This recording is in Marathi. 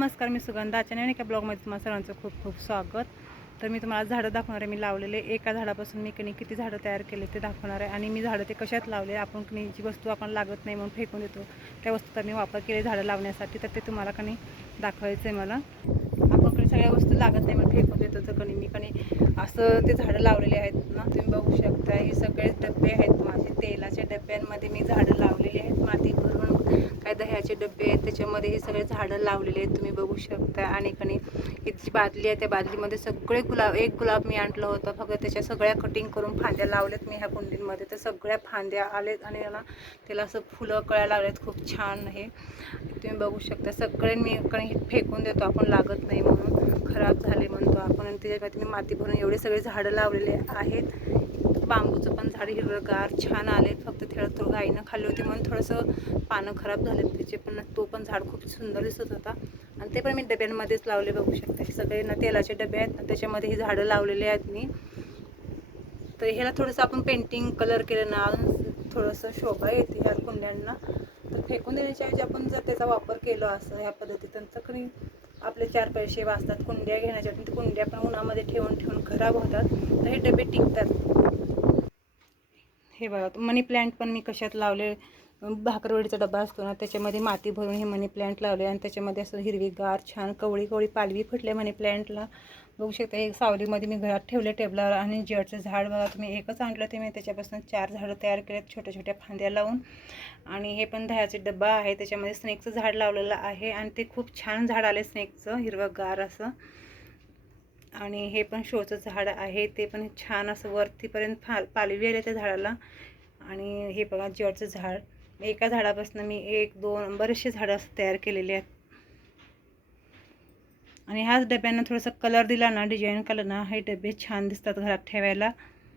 नमस्कार, मी सुगंधा. अचानक एका ब्लॉगमध्ये तुम्हाला सर्वांचं खूप खूप स्वागत. तर मी तुम्हाला झाडं दाखवणार आहे. मी लावलेले एका झाडापासून मी किती झाडं तयार केले ते दाखवणार आहे. आणि मी झाडं ते कशात लावले, आपण जी वस्तू आपण लागत नाही म्हणून फेकून देतो त्या वस्तूचा मी वापर केले झाडं लावण्यासाठी, तर ते तुम्हाला दाखवायचं आहे मला. आपण सगळ्या वस्तू लागत नाही म्हणून फेकून देतो, तर मी असं ते झाडं लावलेले आहेत ना, तुम्ही बघू शकता. हे सगळे डबे आहेत माझे, तेलाच्या डब्यांमध्ये मी झाडं लावलेली आहेत. माती भरून काय दह्याचे डबे आहेत, त्याच्यामध्ये हे सगळे झाडं लावलेले आहेत, तुम्ही बघू शकता. आणि ही जी बादली आहे त्या बादलीमध्ये सगळे एक गुलाब मी आणलं होतं, फक्त त्याच्या सगळ्या कटिंग करून फांद्या लावल्यात मी ह्या कुंडींमध्ये. तर सगळ्या फांद्या आलेत आणि त्याला असं फुलं कळायला लागलेत. खूप छान हे तुम्ही बघू शकता. सगळे मी फेकून देतो आपण, लागत नाही म्हणून, खराब झाले म्हणतो आपण. आणि त्याच्यामध्ये मी माती भरून एवढे सगळे झाडं लावलेले आहेत. बांबूचं पण झाड हिरवगार छान आले, फक्त थोडं गाईनं खाल्ली होती म्हणून थोडंसं पानं खराब झाले त्याचे, पण तो पण झाड खूप सुंदर दिसत होता. आणि ते पण मी डब्यांमध्येच लावले, बघू शकता. हे सगळे तेलाचे डबे आहेत ना, त्याच्यामध्ये ही झाडं लावलेली आहेत मी. तर ह्याला थोडंसं आपण पेंटिंग कलर केलं ना, थोडंसं शोभा येते ह्या कुंड्यांना. तर फेकून देण्याच्या ऐवजी आपण जर त्याचा वापर केला असं ह्या पद्धतीनं, तर आपले 4 पैसे वाचतात. कुंड्या घेण्याच्या, ते कुंड्या पण उन्हामध्ये ठेवून खराब होतात, तर हे डबे टिकतात. हे बघा, मनी प्लॅन्ट पण मी कशात लावले, भाकरवडीचा डबा असतो ना, त्याच्यामध्ये माती भरून हे मनी प्लॅन्ट लावले. आणि त्याच्यामध्ये असं हिरवीगार छान कवळी पालवी फुटले मनी प्लॅन्टला, बघू शकता. हे सावलीमध्ये मी घरात ठेवले टेबलावर. आणि जडचं झाड बघा तुम्ही, एकच आणलं ते मी, त्याच्यापासून 4 झाडं तयार केलेत छोट्या फांद्या लावून. आणि हे पण दह्याचे डब्बा आहे, त्याच्यामध्ये स्नेकचं झाड लावलेलं आहे. आणि ते खूप छान झाड आले स्नेकचं, हिरवंगार असं. आणि हे पण शोचं झाड आहे, ते पण छान असं वरतीपर्यंत पालवी आले त्या झाडाला. आणि हे बघा जडचं झाड, एका झाडापासून मी 1-2 बरेचसे झाडं असं तयार केलेले आहेत. आणि ह्याच डब्यांना थोडासा कलर दिला ना, डिझाईन कलर ना, हे डबे छान दिसतात घरात ठेवायला.